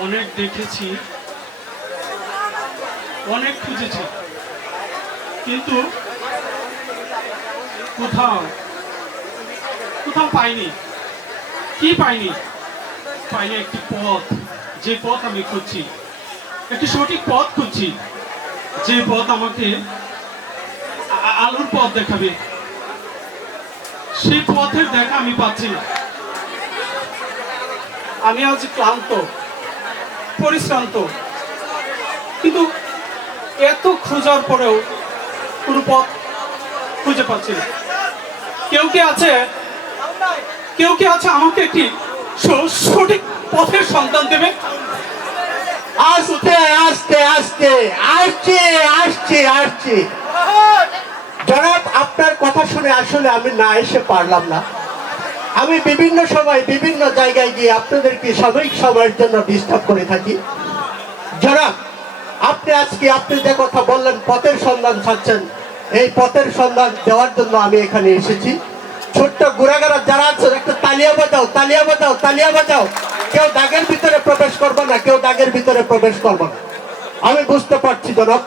অনেক দেখেছি, অনেক খুঁজেছি, কিন্তু কোথাও কোথাও পাইনি। কি পাইনি? পাইনি একটি পথ, যে পথ আমি খুঁজছি, একটি সঠিক পথ খুঁজছি, যে পথ আমাকে আলোর পথ দেখাবে। সেই পথের দেখা আমি পাচ্ছি না। আমি আজ ক্লান্ত, পরিশ্রান্ত, কিন্তু এত খোঁজার পরেও কোনো পথ খুঁজে পাচ্ছি না। কেউ কি আছে, কেউ কি আছে আমাকে একটি সঠিক পথের সন্ধান দেবে? আস্তে আস্তে আস্তে আসছে আসছে আসছে। জনাব, আপনার কথা শুনে আসলে আমি না এসে পারলাম না। আমি বিভিন্ন সময় বিভিন্ন জায়গায় গিয়ে আপনাদেরকে সাময়িক সময়ের জন্য ডিস্টার্ব করে থাকি। জনাব, আপনি যে কথা বললেন পথের সন্ধান চাচ্ছেন, এই পথের সন্ধান দেওয়ার জন্য আমি এখানে এসেছি। ছোট্ট গুড়াগাড়া যারা আছে একটা তালিয়া বাজাও, তালিয়া বাজাও, তালিয়া বাজাও। কেউ দাগের ভিতরে প্রবেশ করবে না, কেউ দাগের ভিতরে প্রবেশ করবে না। আমি বুঝতে পারছি জনাব,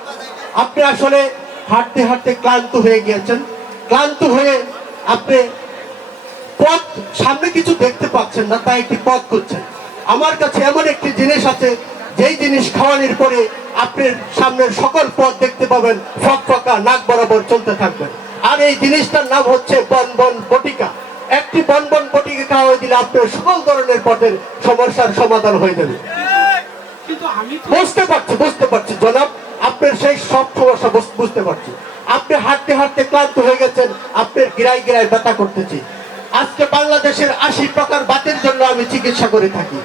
আপনি আসলে হাঁটতে হাঁটতে ক্লান্ত হয়ে গিয়েছেন। ক্লান্ত হয়ে আপনি পথ সামনে কিছু দেখতে পাচ্ছেন না, তাই একটি পথ খুঁজছেন। আমার কাছে এমন একটি জিনিস আছে, যেই জিনিস খাওয়ানোর পরে আপনার সামনের সকল পথ দেখতে পাবেন, ফকফকা নাক বরাবর চলতে থাকবেন। আর এই জিনিসটার নাম হচ্ছে বনবন বটিকা। একটি বনবন বটিকা খাওয়াই দিলে আপনার সকল ধরনের পথের সমস্যার সমাধান হয়ে যাবে। কিন্তু আমি বুঝতে পারছি জনাব, আপনার সেই সব সমস্যা বুঝতে পারছি। আপনি হাঁটতে হাঁটতে ক্লান্ত হয়ে গেছেন, আপনার গিরায় গিরায় ব্যথা করতেছি। আজকে বাংলাদেশের 80 প্রকার বাতের জন্য আমি চিকিৎসা করে থাকি।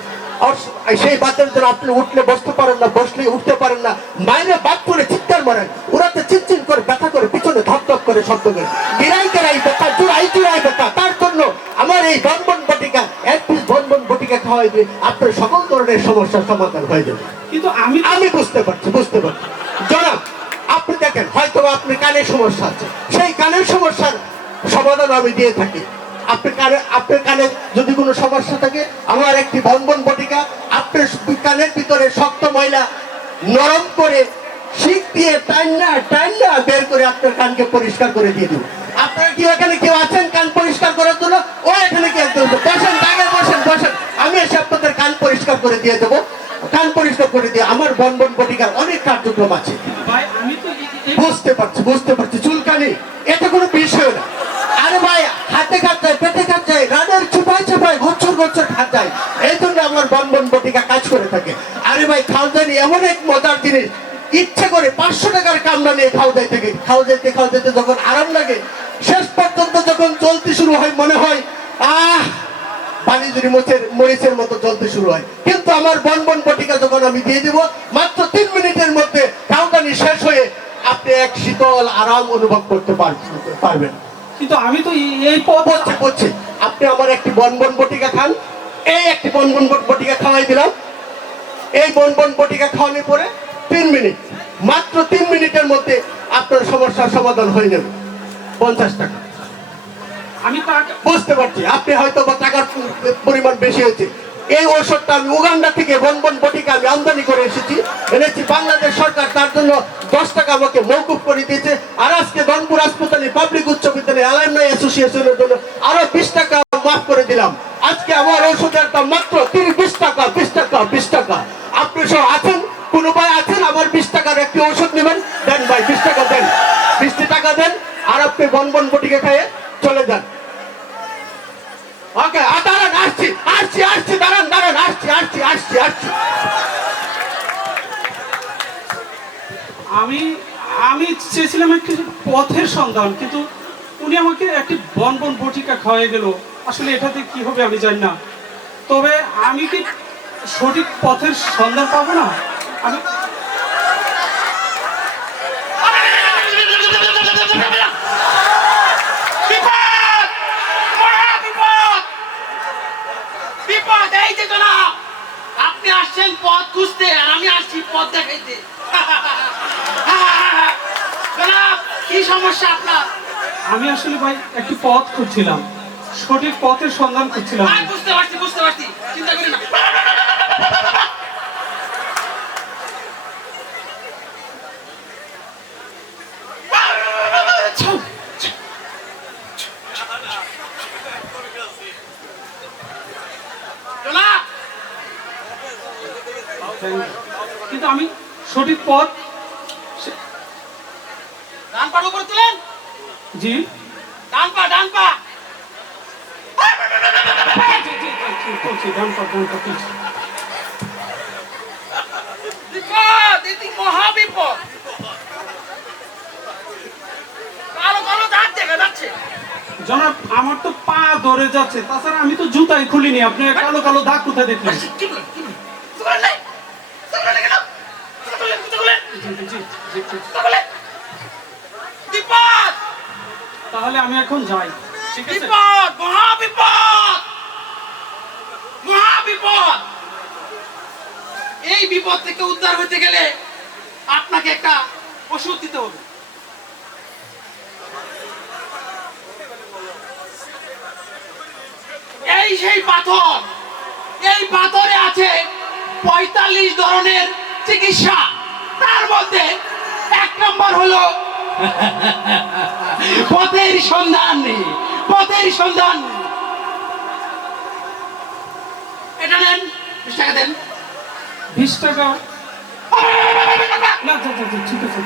আর সেই বাতের জন্য আপনি উঠলে বসতে পারেন না, বসলে উঠতে পারেন না, বাইরে বাত করে চিৎকার মারেন, ওরাতে চিনচিন করে ব্যথা করে, পিছনে ধপধপ করে শব্দ করে, গিরাই গিরাই ব্যথা, জুড়াই জুড়াই ব্যথা। তার জন্য আমার এই বনবন বটিকা, এক পিস বনবন বটিকা খাওয়াই দিয়ে আপনার সকল ধরনের সমস্যার সমাধান হয়ে যাবে। কিন্তু আমি বুঝতে পারছি জনাব, আপনি দেখেন হয়তো আপনার কানের সমস্যা আছে, সেই কানের সমস্যার সমাধান আমি দিয়ে থাকি। আপনার কানে যদি কোনো সমস্যা থাকে, আমার একটি বনবন বটিকা আপনার কানের ভিতরে শক্ত ময়লা নরম করে শিক দিয়ে টান্না বের করে আপনার কানকে পরিষ্কার করে দিয়ে দেব। আপনারা কি এখানে কেউ আছেন কান পরিষ্কার করার জন্য? ও এখানে কেউ বসেন, আগে বসেন, আমি এসে আপনাদের কান পরিষ্কার করে দিয়ে দেবো। কান পরিষ্কার করে দিয়ে আমার বনবন বটিকার অনেক কার্যক্রম আছে। ভাই, আমি তো বুঝতে পারছি চুলকানি, এটা কোনো বিষয় না। আরে ভাই, হাতে খাচ্ছায়, পেটে খাচ্ছায়, রানের চুপায় চুপায়, গোচ্ছর খাচ্ছায়, এই জন্য আমার বনবন বটিকা কাজ করে থাকে। আরে ভাই, খাওয়াজানি এমন এক মজার জিনিস, ইচ্ছা করে 500 টাকার কামড়া নিয়ে খাওয়াইতে যখন আরাম লাগে, শেষ পর্যন্ত যখন চলতে শুরু হয় মনে হয় পানিঝুরি মরিচের মতো চলতে শুরু হয়। কিন্তু আমার বনবন বটিকা যখন আমি দিয়ে দিব, মাত্র 3 মিনিটের মধ্যে কাউটানি শেষ হয়ে আপনি এক শীতল আরাম অনুভব করতে পারবেন। কিন্তু আমি তো এই পথ বলছি, আপনি আমার একটি বনবন বটিকা খান। এই একটি বনবন বটিকা খাওয়াই দিলাম। এই বনবন বটিকা খাওয়ানোর পরে 3 মিনিট, মাত্র 3 মিনিটের মধ্যে আপনার সমস্যার সমাধান হয়ে যাবে। 50 টাকা। আমি বুঝতে পারছি আপনি হয়তো টাকার পরিমাণ বেশি হয়েছে। এই ঔষধটা আমি উগান্ডা থেকে বনবন বটিকা আমি আমদানি করে এনেছি। বাংলাদেশ সরকার তার জন্য 10 টাকা আমাকে মওকুফ করে দিয়েছে। আর আজকে রংপুর হাসপাতালে পাবলিক উচ্চ বিদ্যালয় অ্যালামনাই অ্যাসোসিয়েশনের জন্য আরো 20 টাকা মাফ করে দিলাম। আজকে আমার ঔষধের দাম মাত্র 20 টাকা। আপনি সব আছেন, কোন ভাই আছেন আমার 20 টাকার একটি ঔষধ নেবেন? দেন ভাই, 20 টাকা দেন, 20 টাকা দেন, আর আপনি বনবন বটিকা খেয়ে চলে যান। ওকে, দাঁড়ান, আসছি, দাঁড়ান, আসছি। আমি চেয়েছিলাম একটি পথের সন্ধান, কিন্তু উনি আমাকে একটি বনবন বটিকা খাওয়াই গেল। আসলে এটাতে কি হবে আমি জানি না। তবে আমি কি সঠিক পথের সন্ধান পাবো না? আমি আপনি আসছেন পথ খুঁজতে, আর আমি আসছি পথ দেখাইতে। কি সমস্যা আপনার? আমি আসলে ভাই একটি পথ খুঁজছিলাম, সঠিক পথের সন্ধান খুঁজছিলাম। বুঝতে পারছি, চিন্তা করি না। কিন্তু আমি সঠিক পথ ডান পার উপরে তুলেন, জি ডান পা, ডান পা। করছি, ডান পথ করছি। বিপদ, এটি মহা বিপদ। কালো কালো দাঁত দেখা যাচ্ছে। জনাব আমার তো পা ধরে যাচ্ছে, তাছাড়া আমি তো জুতাই খুলিনি, আপনি কালো কালো দাগ কোথায় দেখলেন? কি বলেন, কি বলেন? কিছু করেন নাই? কিছু করেন নাই কেন? কিছু করলেন, কিছু করলেন, কিছু করলেন? বিপদ, তাহলে আমি এখন যাই, ঠিক আছে? বিপদ, মহা বিপদ, মহা বিপদ। এই বিপদ থেকে উদ্ধার হতে গেলে আপনাকে একটা ওষুধ দিতে হবে। এই সেই পাথর, এই পাথরে আছে ৪৫ ধরনের চিকিৎসা। তার মধ্যে ১ নম্বর হলো পথের সন্ধান নেই, পথের সন্ধান। এটা নেন, ২০ টাকা দেন। 20 টাকা? না, ঠিক আছে,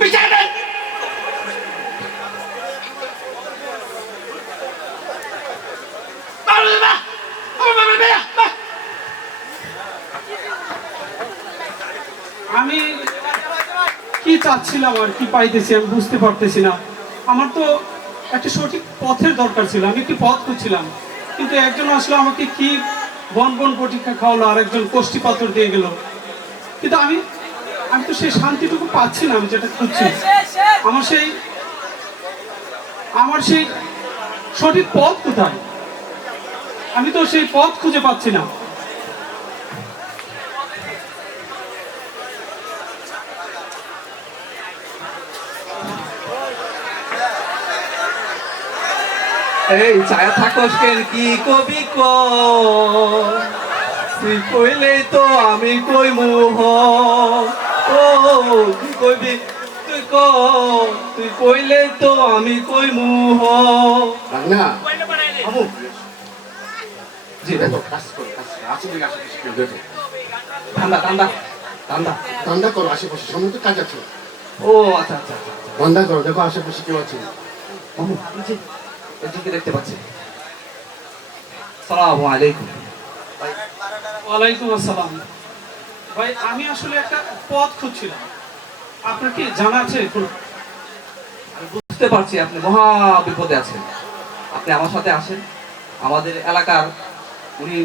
২০ টাকা দেন। আমি কি চাচ্ছিলাম আর কি পাইতেছি আমি বুঝতে পারতেছি না। আমার তো একটা সঠিক পথের দরকার ছিল, আমি একটি পথ খুঁজছিলাম, কিন্তু একজন আসলে আমাকে কি বন পরীক্ষা খাওয়ালো, আর একজন কোষ্ঠী পাথর দিয়ে গেল, কিন্তু আমি তো সেই শান্তিটুকু পাচ্ছি না আমি যেটা খুঁজছি। আমার সেই সঠিক পথ কোথায়? আমি তো সেই পথ খুঁজে পাচ্ছি না। এই ছায়া থাকস কেন কি কবি ক তুই কইলেই তো আমি কই মুহ ও তুই কইবি তুই ক তুই কইলেই তো আমি কই মুহ না আমু জি দেখো কাজ করো আশেপাশে কেউ দেখো ঠান্ডা ঠান্ডা ঠান্ডা ধান্দা করো আশেপাশে সামনে তো কাজ আছে ও আচ্ছা আচ্ছা আচ্ছা ধান্দা করো দেখো আশেপাশে কেউ আছে আমু এদিকে দেখতে পাচ্ছি। সালামু আলাইকুম। ওয়ালাইকুম আসসালাম। ভাই আমি আসলে একটা পথ খুঁজছিলাম, আপনার কি জানা আছে? বুঝতে পারছি আপনি মহা বিপদে আছেন। আপনি আমার সাথে আসেন। আমাদের এলাকার উনি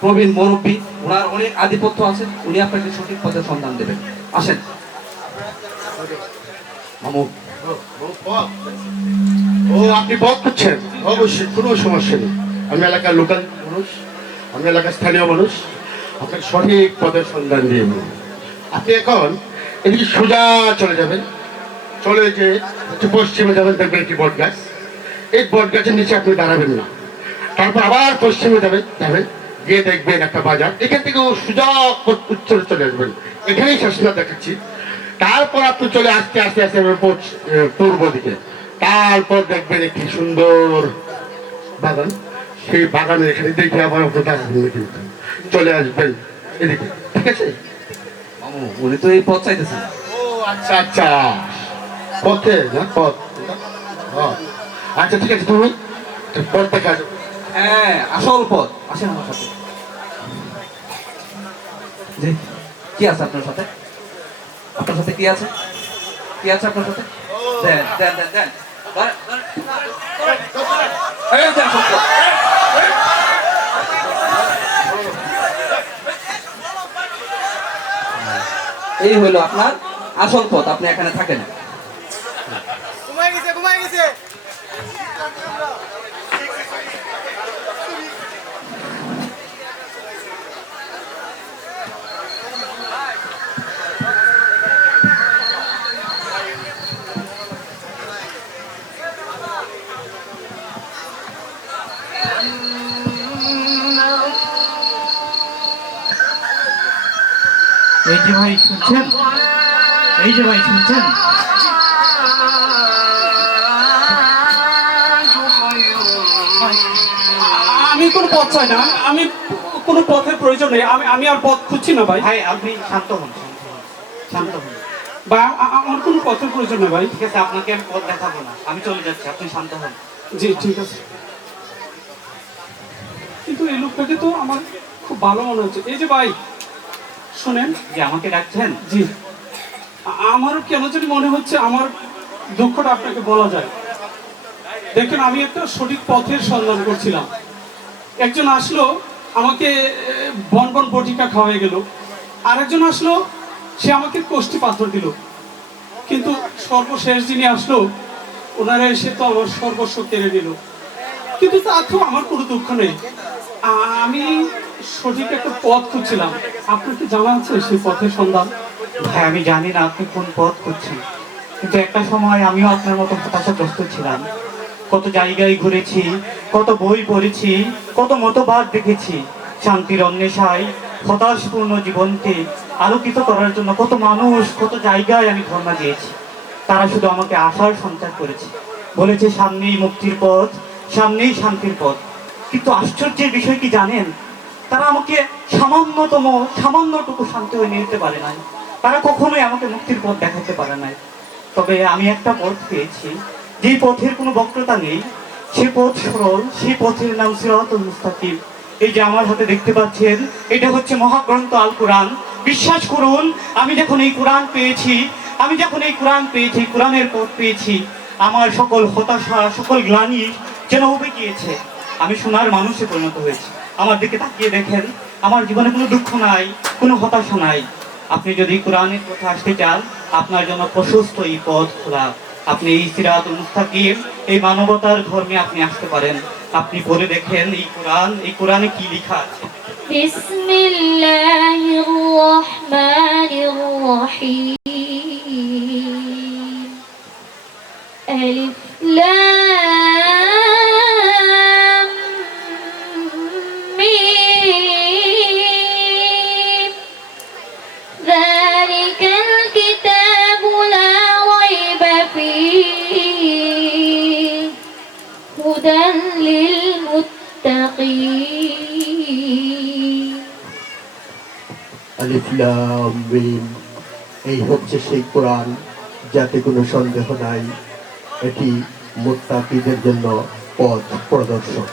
প্রবীণ মুরব্বী, ওনার অনেক আধিপত্য আছে, উনি আপনাকে সঠিক পথের সন্ধান দেবেন। আসেন মামু। ও আপনি পথ করছেন? অবশ্যই কোনো সমস্যা নেই, আমি এলাকার লোকাল মানুষ, আমি এলাকার স্থানীয় মানুষ, আপনাকে সঠিক পথের সন্ধান দিয়ে দেব। আপনি এখন এদিকে সোজা চলে যাবেন, চলে যে একটু পশ্চিমে যাবেন, দেখবেন একটি বট গাছ, এই বট গাছের নিচে আপনি দাঁড়াবেন না, তারপর আবার পশ্চিমে যাবেন গিয়ে দেখবেন একটা বাজার, এখান থেকে সোজা উত্তরে চলে আসবেন, এখানেই শেষনা দেখাচ্ছি। তারপর আপনি চলে আস্তে আস্তে আস্তে পূর্ব দিকে, তারপর দেখবেন একটি সুন্দর বাগান, সেই বাগানের এখানে দেখে আবার আপনি দাঁড়াবেন, কিন্তু চলে আসবেন এদিকে, ঠিক আছে? মামু উনি তো এই পথ চাইতেছেন। ও আচ্ছা আচ্ছা, পথে না পথ, আচ্ছা ঠিক আছে, তুমি পথ দেখা যাবে। হ্যাঁ আসল পথ। আসেন আমার সাথে। জি কি আছে আপনার সাথে? আপনার সাথে কি আছে? কি আছে আপনার সাথে? দেন দেন দেন দেন ধরেন, ধরেন। এই দেন সম্পদ। এই হলো আপনার আসল পথ, আপনি এখানে থাকেন। ঘুমাই গেছে। এই যে ভাই শুনছেন, এই যে ভাই শুনছেন, আমি কোনো পথ চাই না, আমি কোনো পথের প্রয়োজন নেই, আমি আর পথ খুঁজছি না ভাই। ভাই আপনি শান্ত হন, শান্ত হন, শান্ত হন। ভাই আমার কোনো পথের প্রয়োজন নেই ভাই। ঠিক আছে, আপনাকে আমি পথ দেখাবো না, আমি চলে যাচ্ছি, আপনি শান্ত হন। জি ঠিক আছে, কিন্তু এই লোকটাকে তো আমার খুব ভালো মনে হচ্ছে। এই যে ভাই শোনেন, যে আমাকে ডাকছেন? জি আমারও কেন জানি মনে হচ্ছে আমার দুঃখটা আপনাকে বলা যায়। দেখেন, আমি একটা সঠিক পথের সন্ধান করছিলাম, একজন আসলো আমাকে বন বন বটিকা খাওয়াই গেল, আর একজন আসলো সে আমাকে কোষ্ঠী পাথর দিল, কিন্তু সর্বশেষ যিনি আসলো ওনারা এসে তো আমার সর্বস্ব কেড়ে নিল। কিন্তু তা তো আমার কোনো দুঃখ নেই, আমি সঠিক একটা পথ খুঁজছিলাম। আপনার কি জানা আছে সেই পথের সন্ধান? ভাই আমি জানি না আপনি কোন পথ করছেন, কিন্তু একটা সময় আমিও আপনার মতো হতাশাগ্রস্ত ছিলাম। কত জায়গায় ঘুরেছি, কত বই পড়েছি, কত মতবাদ দেখেছি। শান্তির অন্বেষায় হতাশপূর্ণ জীবনকে আলোকিত করার জন্য কত মানুষ, কত জায়গায় আমি ধর্ণা দিয়েছি। তারা শুধু আমাকে আশার সঞ্চার করেছে, বলেছে সামনেই মুক্তির পথ, সামনেই শান্তির পথ। কিন্তু আশ্চর্যের বিষয় কি জানেন, তারা আমাকে সামান্যটুকু শান্তি হয়ে নিতে পারে নাই। তারা কখনোই আমাকে মুক্তির পথ দেখাতে পারে নাই। তবে আমি একটা পথ পেয়েছি, যেই পথের কোনো বক্রতা নেই, সে পথ সরল, সেই পথের নাম সিরাতুল মুস্তাকিম। এই যে আমার হাতে দেখতে পাচ্ছেন, এটা হচ্ছে মহাগ্রন্থ আল কোরআন। বিশ্বাস করুন, আমি যখন এই কোরআন পেয়েছি, কোরআনের পথ পেয়েছি, আমার সকল হতাশা, সকল গ্লানি যেন উবে গিয়েছে। আমি সোনার মানুষে পরিণত হয়েছি। আমার দিকে তাকিয়ে দেখেন, আমার জীবনে কোনো দুঃখ নাই, কোনো হতাশা নাই। আপনি যদি কোরআনের পথে আসতে চান, আপনার জন্য প্রশস্ত এই পথ খোলা। আপনি এই সিরাতুল মুস্তাকিম, এই মানবতার ধর্মে আপনি আসতে পারেন। আপনি পড়ে দেখেন এই কোরআনে কি লেখা আছে। বিসমিল্লাহির রহমানির রহিম। আলিফ লাম মিম। যালিকাল কিতাবু লা রাইবা ফীহি হুদাল লিল মুত্তাকিন। আলিফ লাম মিম, এই হচ্ছে সেই কোরআন, যাতে কোনো সন্দেহ নাই এটি মুত্তাকিদের জন্য পথ প্রদর্শক।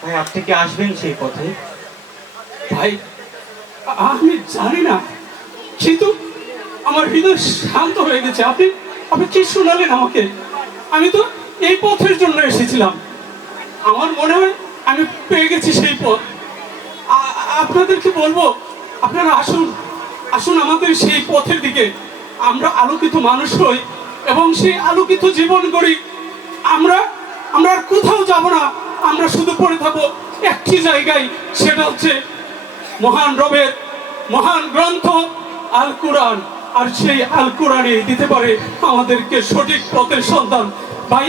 ভাই আপনি কি আসবেন সেই পথে? ভাই আমি জানি না, কিন্তু আমার হৃদয় শান্ত হয়ে গেছে। আপনি কি শোনালেন আমাকে? আমি তো এই পথের জন্য এসেছিলাম, আমার মনে হয় আমি পেয়ে গেছি সেই পথ। আপনাদেরকে বলবো, আপনারা আসুন আসুন আমাদের সেই পথের দিকে, আমরা আলোকিত মানুষ হই এবং সেই আলোকিত জীবন গড়ি। আমরা আর কোথাও যাব না, আমরা শুধু পড়ে থাকবো একটি জায়গায়, সেটা হচ্ছে মহান রবের মহান গ্রন্থ আল কোরআন। আর সেই আল কোরআনই দিতে পারে আমাদেরকে সঠিক পথের সন্ধান। ভাই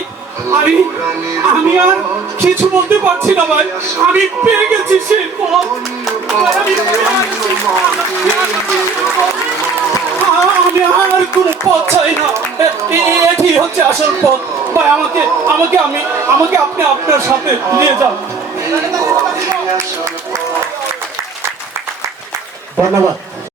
আমি আর কিছু বলতে পারছি না ভাই, আমি পেয়ে গেছি সেই পথ। আমি আর কোনো পথ চাই না, এটি হচ্ছে আসল পথ। ভাই আমাকে আপনি আপনার সাথে নিয়ে যান। ধন্যবাদ।